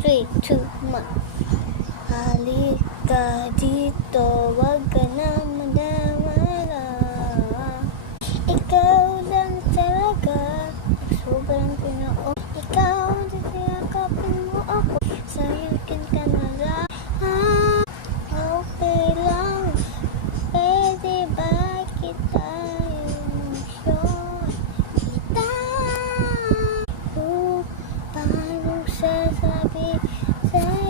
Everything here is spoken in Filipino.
3, 2, 1. Halika dito, wag ka na madamala. Ikaw lang talaga, sobrang pinao. Ikaw, yakapin mo ako, sayakin ka na lang. Okay lang, pwede ba kita emosyon? Kita, paano sasabi sa'yo?